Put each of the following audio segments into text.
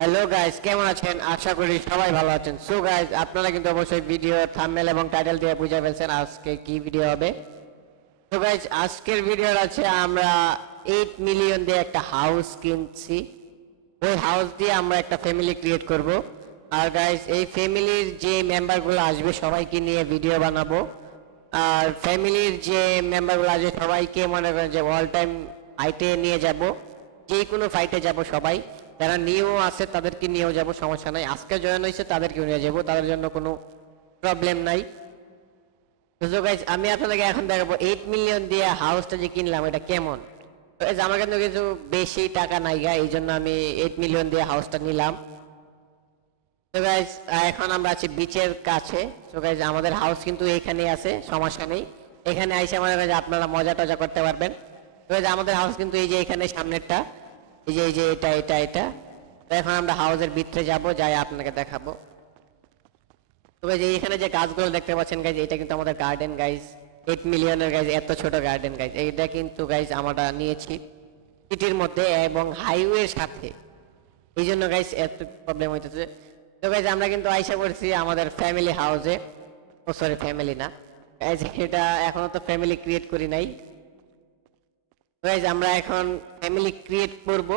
Hello guys, কেমন আছেন? আশা করি সবাই ভালো আছেন। সো গাইস, আপনারা কিন্তু অবশ্যই ভিডিও থাম্বনেল এবং টাইটেল দিয়ে বুঝে ফেলছেন আজকে কি ভিডিও হবে। তো গাইস, আজকের ভিডিও আছে আমরা 8 মিলিয়ন দিয়ে একটা হাউস কিনছি। ওই হাউস দিয়ে আমরা একটা ফ্যামিলি ক্রিয়েট করব। আর গাইস, এই ফ্যামিলির যে মেম্বারগুলো আসবে সবাইকে নিয়ে ভিডিও বানাবো। আর ফ্যামিলির যে মেম্বারগুলো আসবে সবাইকে মনে করেন যে অল টাইম ফাইটে নিয়ে যাব, যে কোনো ফাইটে যাব সবাই। যারা নিয়েও আছে তাদেরকে নিয়েও যাব, সমস্যা নাই। আজকে জয়েন হয়েছে তাদেরকেও নিয়ে যাবো, তাদের জন্য কোনো প্রবলেম নাই। তো গাইজ, আমি আপনাদেরকে এখন দেখাবো 8 মিলিয়ন দিয়ে হাউসটা যে কিনলাম এটা কেমন। তো গাইজ, আমার কিন্তু কিছু বেশি টাকা নাই গা, এই জন্য আমি 8 মিলিয়ন দিয়ে হাউসটা নিলাম। তো গাইজ, এখন আমরা আছি বিচের কাছে। তো গাইজ, আমাদের হাউস কিন্তু এখানে আছে, সমস্যা নেই। এখানে আইসা মনে করেন যে আপনারা মজা টজা করতে পারবেন। তো গাইজ, আমাদের হাউস কিন্তু এই যে এখানে সামনেরটা, এই যে এটা এটা এটা। তো এখন আমরা হাউসের ভিতরে যাব, যাই আপনাকে দেখাবো। তো গাইজ, এখানে যে গাছগুলো দেখতে পাচ্ছেন গাইজ, এটা কিন্তু আমাদের গার্ডেন গাইজ। 8 মিলিয়নের গাইজ এত ছোট গার্ডেন গাইজ, এইটা কিন্তু গাইজ আমরা নিয়েছি সিটির মধ্যে এবং হাইওয়ের সাথে, এই জন্য গাইজ এত প্রবলেম হইতেছে। তো গাইজ, আমরা কিন্তু আইসা পড়ছি আমাদের ফ্যামিলি হাউসে। ও সরি, ফ্যামিলি না গাইজ, এটা এখনো তো ফ্যামিলি ক্রিয়েট করি নাই। গাইজ, আমরা এখন ফ্যামিলি ক্রিয়েট করব,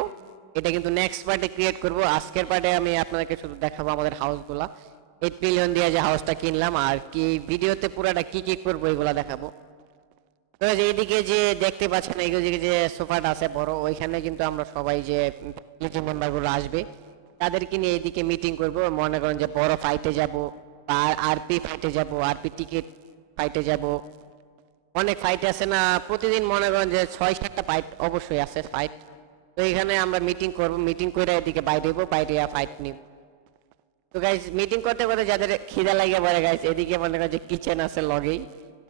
এটা কিন্তু নেক্সট পার্টে ক্রিয়েট করব। আজকের পার্টে আমি আপনাদেরকে শুধু দেখাবো আমাদের হাউসগুলা, 8 মিলিয়ন দিয়ে যে হাউসটা কিনলাম আর কি ভিডিওতে পুরাটা কি কি করবো এগুলা দেখাবো। তো এইদিকে যে দেখতে পাচ্ছেন এইদিকে যে সোফাটা আছে বড়, ওইখানে কিন্তু আমরা সবাই যে মেম্বার গুলো আসবে তাদেরকে নিয়ে এইদিকে মিটিং করব। মনে করেন যে বড় ফাইটে যাব, আর আরপি ফাইটে যাব, আরপি টিকিট ফাইটে যাব, অনেক ফাইট আছে না প্রতিদিন, মনে করেন যে 6-7টা ফাইট অবশ্যই আছে ফাইট। তো এখানে আমরা মিটিং করব, মিটিং করে এদিকে বাইরে দেবো, বাইরে ফাইট নিব। তো গাইজ, মিটিং করতে করতে যাদের খিদা লাগিয়ে পড়ে গাইজ, এদিকে মনে করেন যে কিচেন আছে লগেই,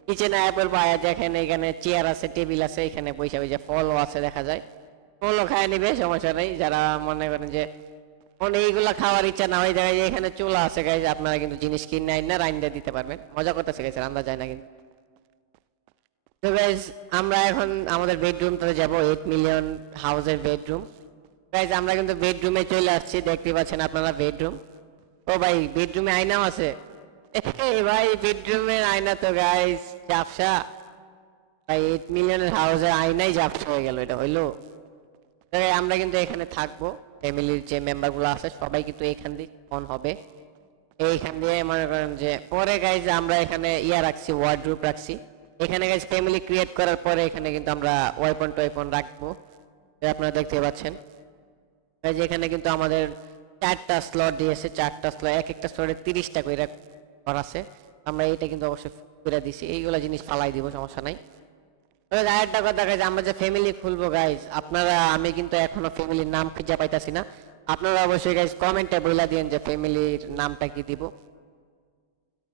কিচেনে অ্যাপল বা দেখেন এখানে চেয়ার আছে, টেবিল আছে, এখানে পয়সা পয়সা ফলও আছে দেখা যায়, ফলও খায় নিবে, সমস্যা নেই। যারা মনে করেন যে এইগুলা খাওয়ার ইচ্ছা না হয় দেখা যায় এখানে চুলা আছে গাইজ, আপনারা কিন্তু জিনিস কিনে আইন না রাইন্দা দিতে পারবেন। মজা করতেছে গাইজ, রান্দা যায় না কিন্তু। তো গাইজ, আমরা এখন আমাদের বেডরুমটাতে যাব, 8 মিলিয়ন হাউসের বেডরুম। গাইজ, আমরা কিন্তু বেডরুমে চলে আসছি, দেখতে পাচ্ছেন আপনারা বেডরুম। ও ভাই, বেডরুমে আয়নাও আছে। ভাই, বেডরুমের আয়না তো গাইজ ঝাপসা ভাই, 8 মিলিয়নের হাউসের আয়নাই ঝাপসা হয়ে গেল, এটা হইলো? আমরা কিন্তু এখানে থাকবো, ফ্যামিলির যে মেম্বার গুলো আছে সবাই কিন্তু এখান দিয়ে অন হবে। এইখান দিয়ে মনে করেন যে পরে গাইজ আমরা এখানে রাখছি, ওয়ার্ডরোব রাখছি এখানে গাইজ। ফ্যামিলি ক্রিয়েট করার পরে এখানে কিন্তু আমরা ওয়েপন টোয়েপন রাখবো, আপনারা দেখতে পাচ্ছেন। এখানে কিন্তু আমাদের 4টা স্লট দিয়েছে, 4টা স্লট, এক একটা স্লটে 30টা করে ঘর আছে। আমরা এইটা কিন্তু অবশ্যই করে দিছি, এইগুলা জিনিস ফালাই দিব, সমস্যা নাই। তবে আরেকটা কথা গাইজ, আমরা যে ফ্যামিলি খুলবো গাইজ, আপনারা, আমি কিন্তু এখনো ফ্যামিলির নাম খুঁজে পাইতাছি না। আপনারা অবশ্যই গাইজ কমেন্টে বলে দিন যে ফ্যামিলির নামটা কি দিব।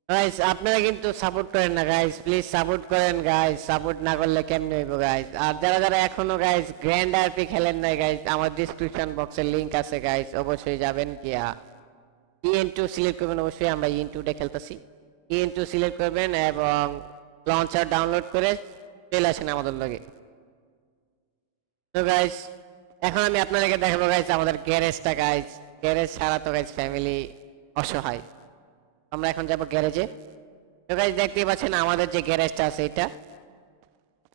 গাইজ, আপনারা কিন্তু সাপোর্ট করেন না গাইজ, প্লিজ সাপোর্ট করেন গাইজ, সাপোর্ট না করলে কেমনে হইব গাইজ। আর যারা যারা এখনো গাইজ গ্র্যান্ড আরপি খেলেন নাই গাইজ, আমার ডিসক্রিপশন বক্সে লিংক আছে গাইজ, অবশ্যই যাবেন গিয়া ইএন2 সিলেক্ট করবেন। অবশ্যই আমরা ইএন2টা খেলতেছি, ইএন2 সিলেক্ট করবেন এবং লঞ্চার ডাউনলোড করে চলে আসেন আমাদের লগে। তো গাইজ, এখন আমি আপনাদেরকে দেখাবো গাইজ আমাদের গ্যারেজটা গাইজ। গ্যারেজ ছাড়া তো গাইজ ফ্যামিলি অসহায়। আমরা এখন যাব গ্যারেজে। তো গাইজ, দেখতেই পাচ্ছেন আমাদের যে গ্যারেজটা আছে এটা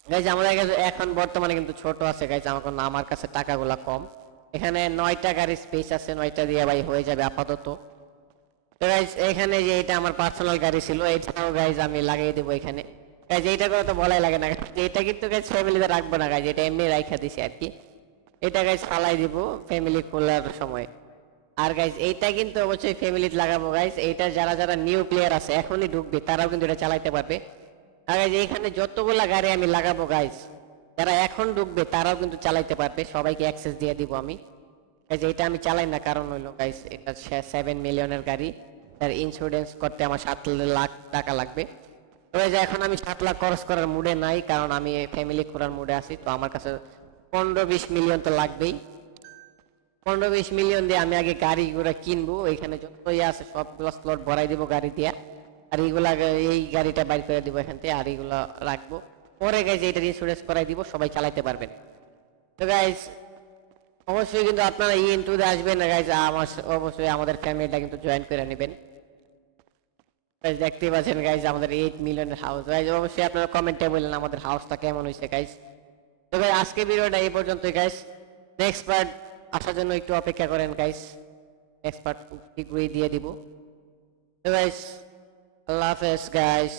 গাইজ, আমাদের কাছে এখন বর্তমানে কিন্তু ছোট আছে গাইজ, আমার কাছে টাকাগুলা কম। এখানে 9টা গাড়ির স্পেস আছে, 9টা দিয়ে ভাই হয়ে যাবে আপাতত। তো গাইজ, এখানে যে এটা আমার পার্সোনাল গাড়ি ছিল, এটাও গাইজ আমি লাগিয়ে দেবো এখানে। গাইজ, এইটা করে তো বলাই লাগে না, এটা কিন্তু গাইজ ফ্যামিলিতে রাখবো না গাইজ, এটা এমনি রাখা দিছি আর কি। এটা গাইজ ফালাই দিব ফ্যামিলি খোলার সময়। আর গাইজ, এইটা কিন্তু অবশ্যই ফ্যামিলিতে লাগাবো গাইজ। এইটা যারা যারা নিউ প্লেয়ার আছে এখনই ঢুকবে তারাও কিন্তু এটা চালাইতে পারবে। আর গাইজ, এইখানে যতগুলা গাড়ি আমি লাগাবো গাইজ, যারা এখন ঢুকবে তারাও কিন্তু চালাইতে পারবে, সবাইকে অ্যাক্সেস দিয়ে দিব আমি। গাইজ, এইটা আমি চালাই না, কারণ হইলো গাইজ এটা 7 মিলিয়নের গাড়ি, তার ইন্স্যুরেন্স করতে আমার 7 লাখ টাকা লাগবে। তো এই যে এখন আমি 7 লাখ খরচ করার মুডে নাই, কারণ আমি ফ্যামিলি করার মুডে আছি। তো আমার কাছে 15-20 মিলিয়ন তো লাগবেই। 15-20 মিলিয়ন দিয়ে আমি আগে গাড়িগুলো কিনবো, এখানে যত আছে সবগুলো স্লট ভরাই দিব গাড়ি দিয়া। আর এইগুলা, এই গাড়িটা বাইর করে দিব এখান থেকে, আর এইগুলো রাখবো। পরে গাইজ এইটার ইন্স্যুরেন্স করাই দিব, সবাই চালাইতে পারবেন। তো গাইজ, অবশ্যই কিন্তু আপনারা ইনটুতে আসবেন না গাইজ, অবশ্যই আমাদের ফ্যামিলিটা কিন্তু জয়েন করে নেবেন। গাইজ দেখতে পাচ্ছেন গাইজ আমাদের 8 মিলিয়নের হাউস। গাইজ অবশ্যই আপনারা কমেন্টে বললেন আমাদের হাউসটা কেমন হয়েছে গাইজ। তো ভাই আজকে ভিডিওটা এই পর্যন্তই গাইজ। নেক্সট পার্ট আসার জন্য একটু অপেক্ষা করেন গাইজ, নেক্সট পার্ট শীঘ্রই দিয়ে দিব। তো গাইজ আল্লাহ হাফেজ গাইজ।